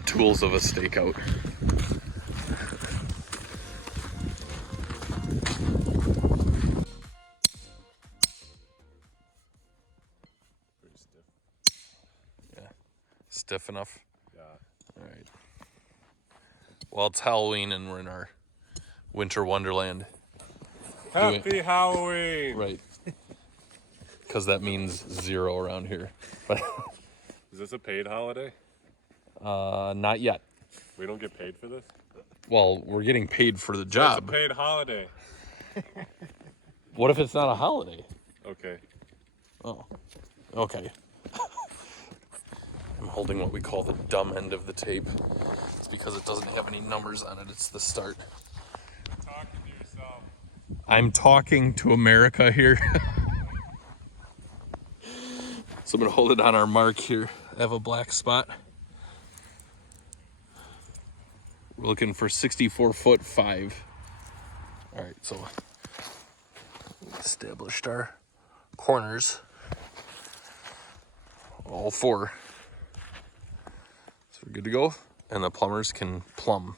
the tools of a stakeout. Pretty stiff. Yeah. Stiff enough? Yeah. All right. Well, it's Halloween and we're in our winter wonderland. Happy Halloween! Right. Because that means 0 around here. But Is this a paid holiday? not yet. We don't get paid for this? Well, we're getting paid for the It's job. a paid holiday. What if it's not a holiday? Okay. Oh, okay. I'm holding what we call the dumb end of the tape. It's because it doesn't have any numbers on it. It's the start. You're talking to yourself. I'm talking to America here. So I'm gonna hold it on our mark here. I have a black spot. We're looking for 64'5". All right, so we established our corners, all 4. So we're good to go, and the plumbers can plumb.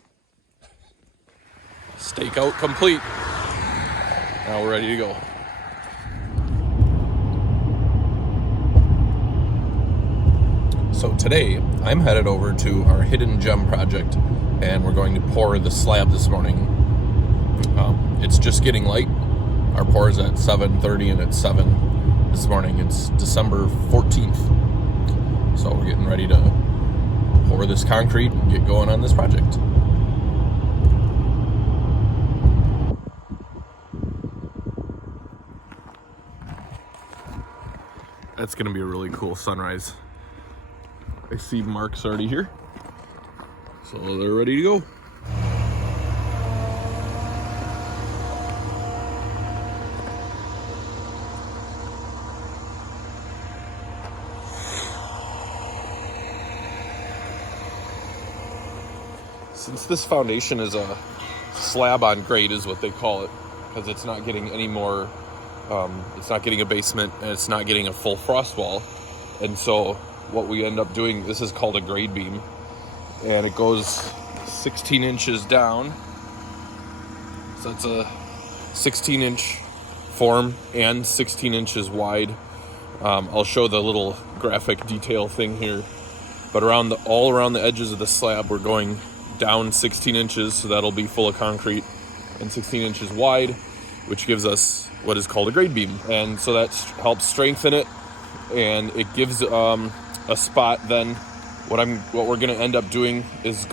Stakeout complete. Now we're ready to go. So today, I'm headed over to our hidden gem project, and we're going to pour the slab this morning. It's just getting light. Our pour is at 7:30 and it's 7 this morning. It's December 14th. So we're getting ready to pour this concrete and get going on this project. That's gonna be a really cool sunrise. I see Mark's already here, so they're ready to go. Since this foundation is a slab on grade is what they call it, because it's not getting any more, it's not getting a basement and it's not getting a full frost wall. And so what we end up doing, this is called a grade beam, and it goes 16 inches down. So that's a 16-inch form and 16 inches wide. I'll show the little graphic detail thing here, but all around the edges of the slab, we're going down 16 inches, so that'll be full of concrete, and 16 inches wide, which gives us what is called a grade beam. And so that helps strengthen it, and it gives a spot. Then what we're going to end up doing is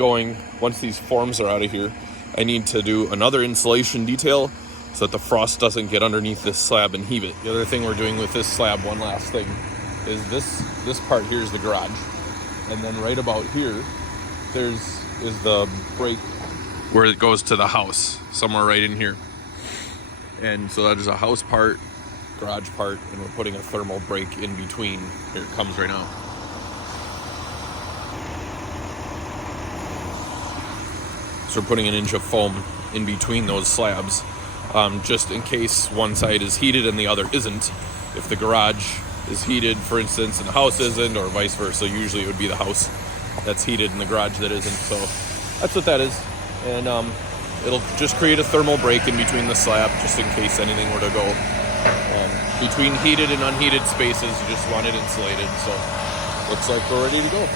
once these forms are out of here, I need to do another insulation detail so that the frost doesn't get underneath this slab and heave it. The other thing we're doing with this slab, one last thing, is this part here is the garage, and then right about here is the break where it goes to the house, somewhere right in here. And so that is a house part, garage part, and we're putting a thermal break in between. Here it comes right now. So we're putting an inch of foam in between those slabs, just in case one side is heated and the other isn't. If the garage is heated, for instance, and the house isn't, or vice versa, usually it would be the house that's heated and the garage that isn't. So that's what that is. And it'll just create a thermal break in between the slab, just in case anything were to go. Between heated and unheated spaces, you just want it insulated. So looks like we're ready to go.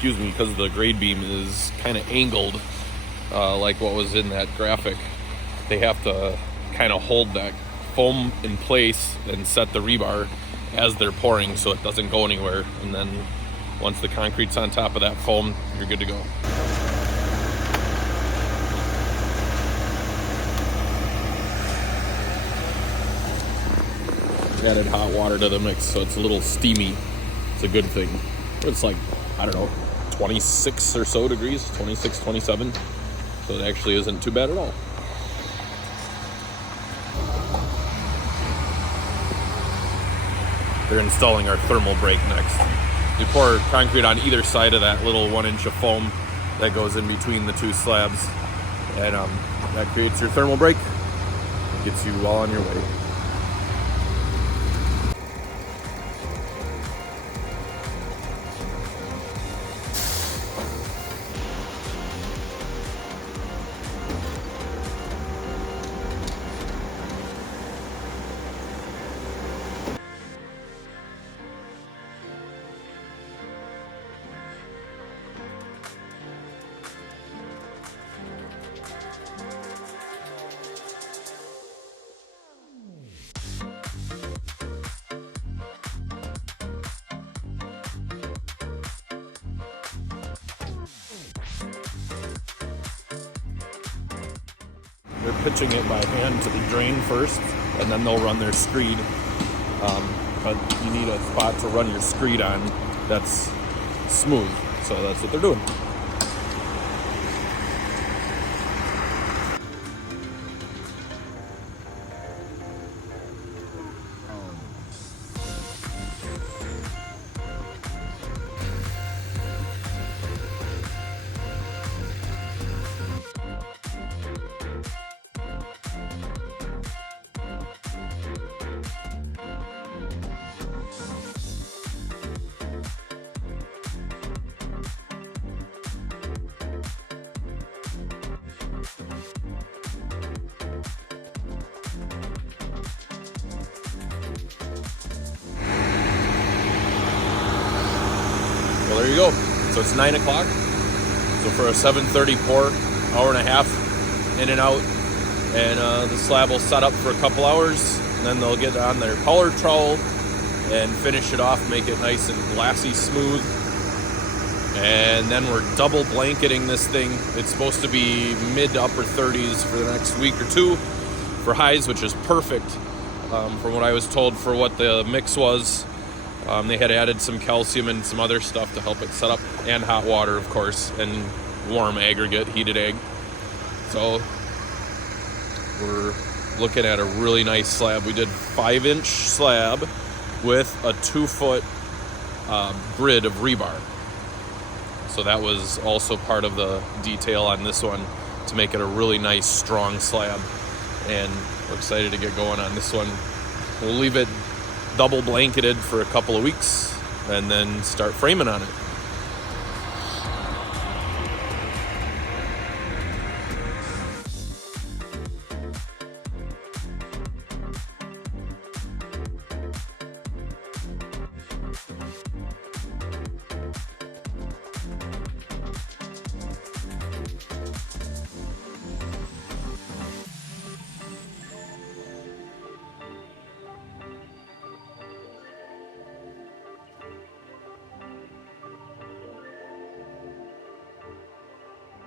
Because the grade beam is kind of angled, like what was in that graphic, they have to kind of hold that foam in place and set the rebar as they're pouring so it doesn't go anywhere. And then once the concrete's on top of that foam, you're good to go. Added hot water to the mix, so it's a little steamy. It's a good thing. It's like, I don't know, 26 or so degrees, 26, 27. So it actually isn't too bad at all. They're installing our thermal break next. You pour concrete on either side of that little 1 inch of foam that goes in between the two slabs, and that creates your thermal break. It gets you all on your way. They're pitching it by hand to the drain first, and then they'll run their screed. But you need a spot to run your screed on that's smooth, so that's what they're doing. Well, there you go. So it's 9 o'clock. So for a 7:30 pour, hour and a half in and out, and the slab will set up for a couple hours, and then they'll get on their power trowel and finish it off, make it nice and glassy smooth. And then we're double blanketing this thing. It's supposed to be mid to upper 30s for the next week or two for highs, which is perfect from what I was told for what the mix was. They had added some calcium and some other stuff to help it set up, and hot water, of course, and warm aggregate, heated egg. So we're looking at a really nice slab. We did 5-inch slab with a 2-foot grid of rebar. So that was also part of the detail on this one to make it a really nice, strong slab. And we're excited to get going on this one. We'll leave it double blanketed for a couple of weeks and then start framing on it.